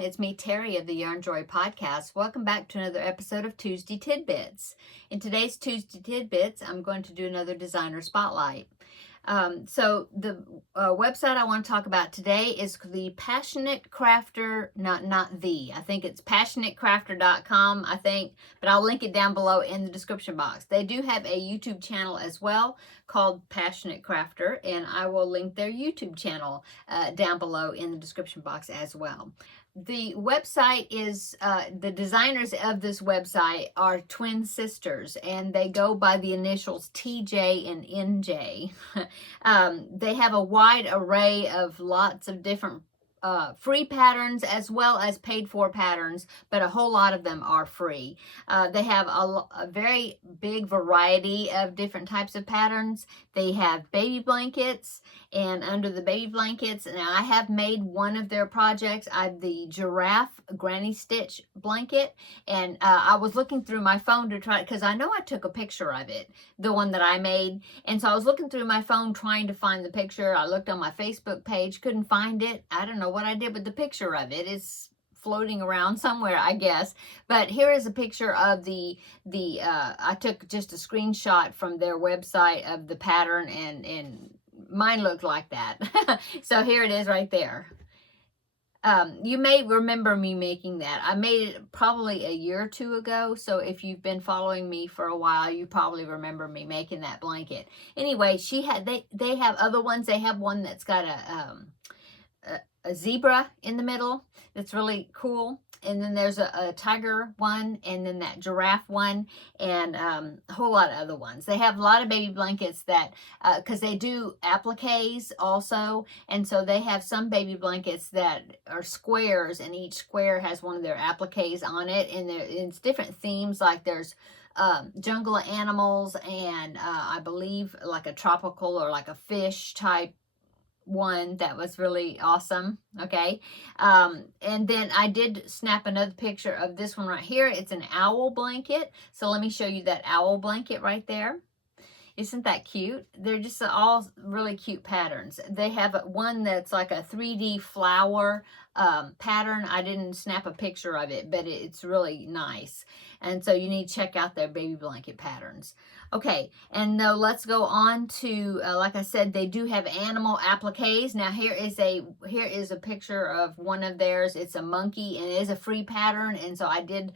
everyone. It's me, Terri of the Yarnjoy podcast. Welcome back to another episode of Tuesday Tidbits. In today's Tuesday Tidbits, I'm going to do another designer spotlight. So the website I want to talk about today is the PassionCrafter, I think it's PassionCrafter.com, I think, but I'll link it down below in the description box. They do have a YouTube channel as well called PassionCrafter, and I will link their YouTube channel down below in the description box as well. The website is, the designers of this website are twin sisters, and they go by the initials TJ and NJ. They have a wide array of lots of different free patterns as well as paid for patterns, but a whole lot of them are free. They have a very big variety of different types of patterns. They have baby blankets, and under the baby blankets, now I have made one of their projects. I have the giraffe granny stitch blanket, and I was looking through my phone to try, because I know I took a picture of it, the one that I made, and so I was looking through my phone trying to find the picture. I looked on my Facebook page, couldn't find it. I don't know what I did with the picture of it. It's floating around somewhere, I guess. But here is a picture of I took just a screenshot from their website of the pattern, and mine looked like that. So here it is right there. You may remember me making that. I made it probably a year or two ago, so if you've been following me for a while, you probably remember me making that blanket. Anyway, they have other ones. They have one that's got a zebra in the middle that's really cool, and then there's a tiger one, and then that giraffe one, and a whole lot of other ones. They have a lot of baby blankets that because they do appliques also, and so they have some baby blankets that are squares, and each square has one of their appliques on it, and it's different themes. Like there's jungle animals, and I believe like a tropical or like a fish type one that was really awesome. Okay, and then I did snap another picture of this one right here. It's an owl blanket, so let me show you that owl blanket right there. Isn't that cute? They're just all really cute patterns. They have one that's like a 3D flower pattern. I didn't snap a picture of it, but it's really nice. And so you need to check out their baby blanket patterns. Okay, and now let's go on to, like I said, they do have animal appliques. Now here is a picture of one of theirs. It's a monkey, and it is a free pattern, and so I did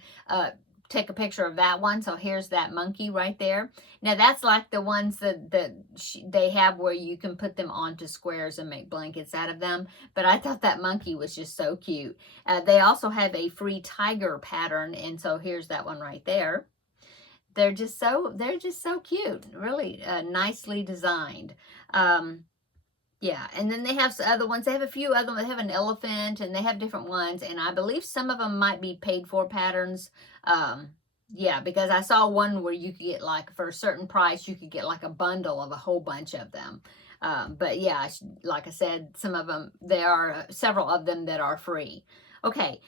take a picture of that one. So here's that monkey right there. Now that's like the ones that they have where you can put them onto squares and make blankets out of them. But I thought that monkey was just so cute. They also have a free tiger pattern, and so here's that one right there. They're just so cute, really nicely designed. Yeah, and then they have some other ones. They have a few other ones. They have an elephant, and they have different ones, and I believe some of them might be paid for patterns. Yeah, because I saw one where you could get, like, for a certain price, you could get like a bundle of a whole bunch of them. But yeah, like I said, some of them, there are several of them that are free. Okay,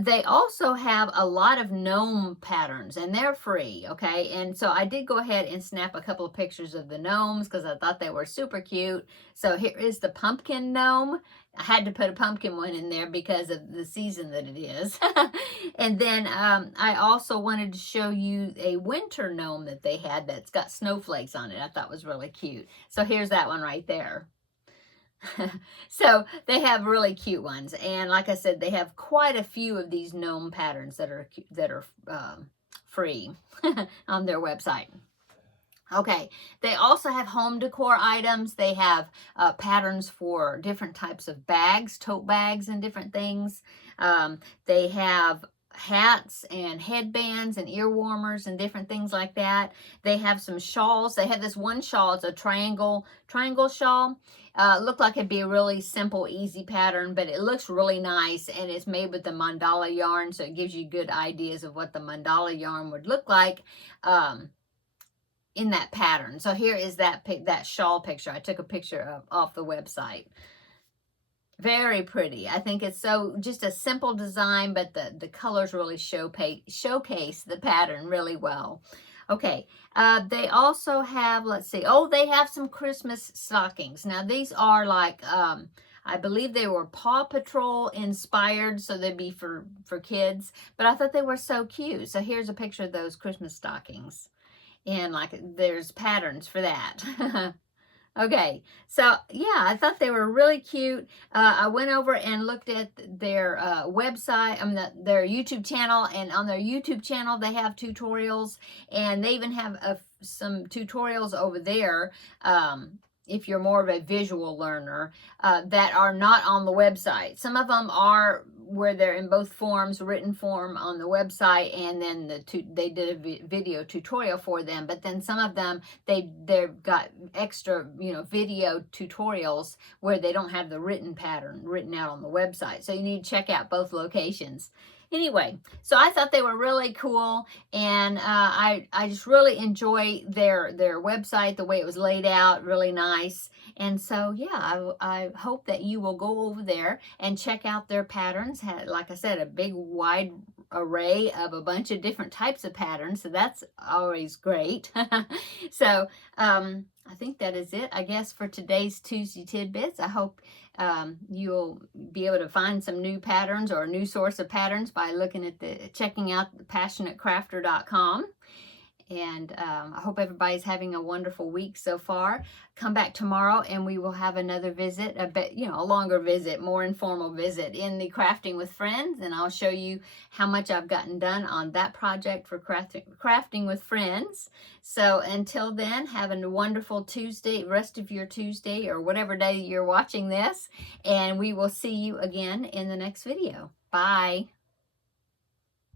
they also have a lot of gnome patterns, and they're free, okay? And so I did go ahead and snap a couple of pictures of the gnomes because I thought they were super cute. So here is the pumpkin gnome. I had to put a pumpkin one in there because of the season that it is. And then I also wanted to show you a winter gnome that they had that's got snowflakes on it. I thought was really cute. So here's that one right there. So they have really cute ones, and like I said, they have quite a few of these gnome patterns that are free on their website. Okay, they also have home decor items. They have patterns for different types of bags, tote bags, and different things. They have hats and headbands and ear warmers and different things like that. They have some shawls. They have this one shawl. It's a triangle shawl. Looked like it'd be a really simple, easy pattern, but it looks really nice, and it's made with the mandala yarn, so it gives you good ideas of what the mandala yarn would look like in that pattern. So here is that shawl picture. I took a picture of off the website. Very pretty. I think it's just a simple design, but the colors really showcase the pattern really well. Okay, they also have, let's see, they have some Christmas stockings. Now these are like, I believe they were Paw Patrol inspired, so they'd be for kids. But I thought they were so cute. So here's a picture of those Christmas stockings. And like there's patterns for that. Okay, so yeah, I thought they were really cute. I went over and looked at their website, their YouTube channel, and on their YouTube channel they have tutorials, and they even have some tutorials over there. If you're more of a visual learner, that are not on the website. Some of them are where they're in both forms, written form on the website, and then they did a video tutorial for them. But then some of them, they've got extra, video tutorials where they don't have the written pattern written out on the website. So you need to check out both locations. Anyway, so I thought they were really cool, and I just really enjoy their website, the way it was laid out, really nice. And so yeah, I hope that you will go over there and check out their patterns. Like I said, a big wide array of a bunch of different types of patterns, so that's always great. So I think that is it, I guess, for today's Tuesday Tidbits. I hope you'll be able to find some new patterns or a new source of patterns by checking out the PassionCrafter.com. And I hope everybody's having a wonderful week so far. Come back tomorrow and we will have another visit, a longer visit, more informal visit in the Crafting with Friends. And I'll show you how much I've gotten done on that project for Crafting with Friends. So until then, have a wonderful Tuesday, rest of your Tuesday or whatever day you're watching this. And we will see you again in the next video. Bye.